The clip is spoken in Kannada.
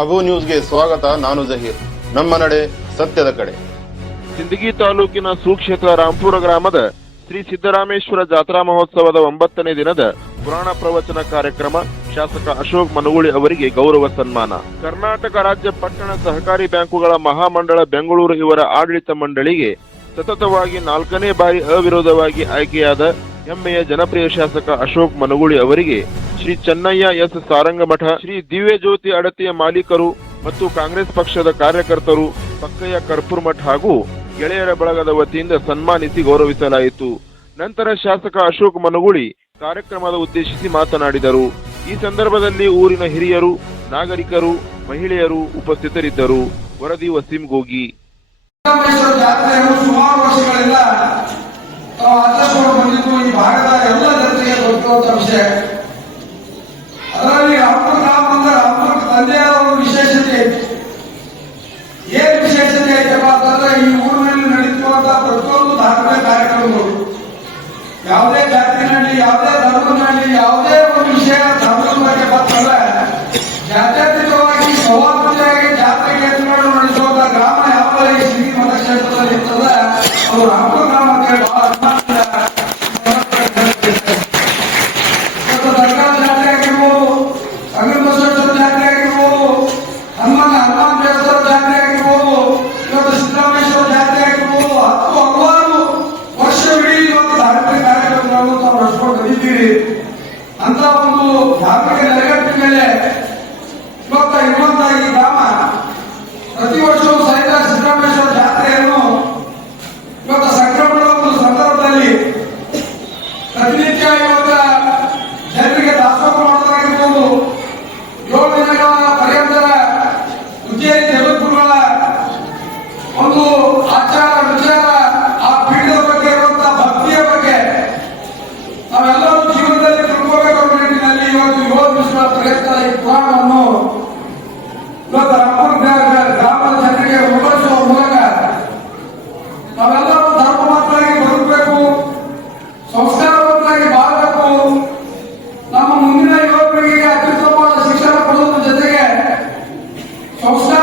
ಅಬು ನ್ಯೂಸ್ಗೆ ಸ್ವಾಗತ. ನಾನು ಜಹೀರ್. ನಮ್ಮ ನಡೆ ಸತ್ಯದ ಕಡೆ. ಸಿಂದಗಿ ತಾಲೂಕಿನ ಸುಕ್ಷೇತ್ರ ರಾಂಪುರ ಗ್ರಾಮದ ಶ್ರೀ ಸಿದ್ದರಾಮೇಶ್ವರ ಜಾತ್ರಾ ಮಹೋತ್ಸವದ 9ನೇ ದಿನದ ಪುರಾಣ ಪ್ರವಚನ ಕಾರ್ಯಕ್ರಮ ಶಾಸಕ ಅಶೋಕ್ ಮನಗೂಳಿ ಅವರಿಗೆ ಗೌರವ ಸನ್ಮಾನ. ಕರ್ನಾಟಕ ರಾಜ್ಯ ಪಟ್ಟಣ ಸಹಕಾರಿ ಬ್ಯಾಂಕುಗಳ ಮಹಾಮಂಡಳ ಬೆಂಗಳೂರು ಇವರ ಆಡಳಿತ ಮಂಡಳಿಗೆ ಸತತವಾಗಿ 4ನೇ ಬಾರಿ ಅವಿರೋಧವಾಗಿ ಆಯ್ಕೆಯಾದ ಹೆಮ್ಮೆಯ ಜನಪ್ರಿಯ ಶಾಸಕ ಅಶೋಕ್ ಮನಗೂಳಿ ಅವರಿಗೆ ಶ್ರೀ ಚೆನ್ನಯ್ಯ ಎಸ್ ಸಾರಂಗಮಠ, ಶ್ರೀ ದಿವ್ಯಜ್ಯೋತಿ ಅಡತಿಯ ಮಾಲೀಕರು ಮತ್ತು ಕಾಂಗ್ರೆಸ್ ಪಕ್ಷದ ಕಾರ್ಯಕರ್ತರು, ಪಕ್ಕಯ್ಯ ಕರ್ಪೂರ್ಮಠ್ ಹಾಗೂ ಗೆಳೆಯರ ಬಳಗದ ವತಿಯಿಂದ ಸನ್ಮಾನಿಸಿ ಗೌರವಿಸಲಾಯಿತು. ನಂತರ ಶಾಸಕ ಅಶೋಕ್ ಮನಗೂಳಿ ಕಾರ್ಯಕ್ರಮದ ಉದ್ದೇಶಿಸಿ ಮಾತನಾಡಿದರು. ಈ ಸಂದರ್ಭದಲ್ಲಿ ಊರಿನ ಹಿರಿಯರು, ನಾಗರಿಕರು, ಮಹಿಳೆಯರು ಉಪಸ್ಥಿತರಿದ್ದರು. ವರದಿ ವಸೀಂ ಗೋಗಿ. ಸುಮಾರು ವರ್ಷಗಳಿಂದ ಆಚರಿಸಿಕೊಂಡು ಬಂದಿದ್ದು ಈ ಭಾಗದ ಎಲ್ಲ ಜನತೆಗೆ ಗೊತ್ತಿರುವಂತಹ ವಿಷಯ. ಅದರಲ್ಲಿ ರಾಮಪುರ ಗ್ರಾಮ ಅಂದ್ರೆ ರಾಮಪುರ ತಂದೆಯಾದ ಒಂದು ವಿಶೇಷತೆ ಐತಿ. ಏನ್ ವಿಶೇಷತೆ ಐತಪ್ಪ ಅಂತಂದ್ರೆ ಈ ಊರಿನಲ್ಲಿ ನಡೀತಿರುವಂತಹ ಪ್ರತಿಯೊಂದು ಧಾರ್ಮಿಕ ಕಾರ್ಯಕ್ರಮಗಳು, ಯಾವುದೇ ಜಾತಿನಲ್ಲಿ, ಯಾವುದೇ ಧರ್ಮದಲ್ಲಿ, ಯಾವುದೇ ಒಂದು ವಿಷಯ ಧರ್ಮದ ಬಗ್ಗೆ ಬಂತಂದ್ರೆ ಜಾತ್ಯತೀತವಾಗಿ ಸೌಹಾರ್ದತೆಯಾಗಿ ಜಾತ್ರೆ ಕೇಂದ್ರಗಳನ್ನು ನಡೆಸುವಂತಹ ಗ್ರಾಮ ಯಾವ ಈ ಸಿಂದಗಿ ಮತಕ್ಷೇತ್ರದಲ್ಲಿ ಇರ್ತದೆ ಅದು ರಾಮಪುರ ಗ್ರಾಮ ಅಂತ ಹೇಳಿ ಬಹಳ ದರ್ಗಾ ಜಾತ್ರೆ ಆಗಿರ್ಬೋದು, ಸಂಗಮೇಶ್ವರ ಜಾತ್ರೆ ಆಗಿರ್ಬೋದು, ಹನುಮಾನ್ ದೇವಸ್ಥಾನ ಜಾತ್ರೆ ಆಗಿರ್ಬೋದು, ಇವತ್ತು ಸಿದ್ದರಾಮೇಶ್ವರ ಜಾತ್ರೆ ಆಗಿರ್ಬೋದು, ಹಲವಾರು ವರ್ಷವಿಡೀ ಇವತ್ತು ಧಾರ್ಮಿಕ ಕಾರ್ಯಕ್ರಮಗಳನ್ನು ತಾವು ನಡೆಸ್ಕೊಂಡು ಬಂದಿದ್ದೀರಿ. ಅಂತ ಒಂದು ಧಾರ್ಮಿಕ ನೆಲೆಗಟ್ಟಿನ ಮೇಲೆ ಇವತ್ತು ಇರುವಂತಹ ಈ ಗ್ರಾಮ ಪ್ರತಿ ವರ್ಷವೂ ಸಹಿತ ಸಿದ್ದರಾಮೇಶ್ವರ ಜಾತ್ರೆಯನ್ನು ಇವತ್ತು ಸಂಕ್ರಮಣದ ಒಂದು ಸಂದರ್ಭದಲ್ಲಿ ಪ್ರತಿನಿತ್ಯ ಇವತ್ತ ಜನರಿಗೆ ದಾಸೋಹ ಮಾಡೋದಾಗಿರ್ಬೋದು, 7 ದಿನಗಳ ಪರ್ಯಂತರ ಉಜ್ಜಯಿನಿ ಜಗದ್ಗುರುಗಳ ಒಂದು ಆಚಾರ ವಿಚಾರ, ಆ ಪೀಠದ ಬಗ್ಗೆ ಇರುವಂತಹ ಭಕ್ತಿಯ ಬಗ್ಗೆ ನಾವೆಲ್ಲರೂ ಜೀವನದಲ್ಲಿ ತಿಳ್ಕೋಬೇಕು ಅನ್ನೋ ನಿಟ್ಟಿನಲ್ಲಿ ಇವತ್ತು 7 ದಿವಸಗಳ ಪ್ರಯತ್ನ ಈ ಪುರಾಣವನ್ನು ಇವತ್ತು ರಾಮಪುರ ಗ್ರಾಮದ ಜನರಿಗೆ ಮುಗಿಸುವ ಮೂಲಕ ನಾವೆಲ್ಲರೂ ಧರ್ಮವಂತರಾಗಿ ಬದುಕಬೇಕು, ಸಂಸ್ಕಾರವಂತರಾಗಿ ಬಾಳಬೇಕು, ನಮ್ಮ ಮುಂದಿನ ಯುವ ಪೀಳಿಗೆಗೆ ಅತ್ಯುತ್ತಮವಾದ ಶಿಕ್ಷಣ ಕೊಡುವುದರ ಜೊತೆಗೆ ಸಂಸ್ಕಾರ